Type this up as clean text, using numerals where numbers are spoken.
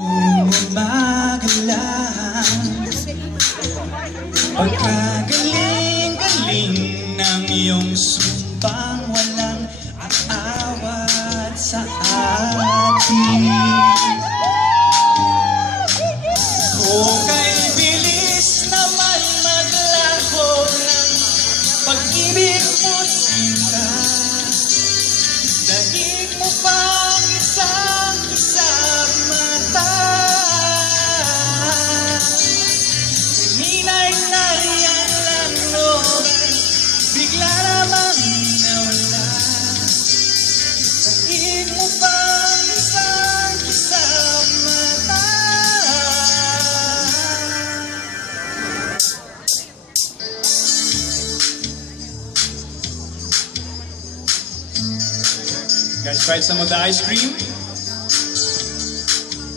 Umagalang pagkagaling-galing ng iyong sumpang walang aawat sa atin. Kung kay bilis naman maglaho ng pag-ibig mo sinta, dahil mo pang isang mata. Kanina'y nariyan lang noon, bigla namang nawala. Dahil mo pang isang mata. Guys, tried some of the ice cream?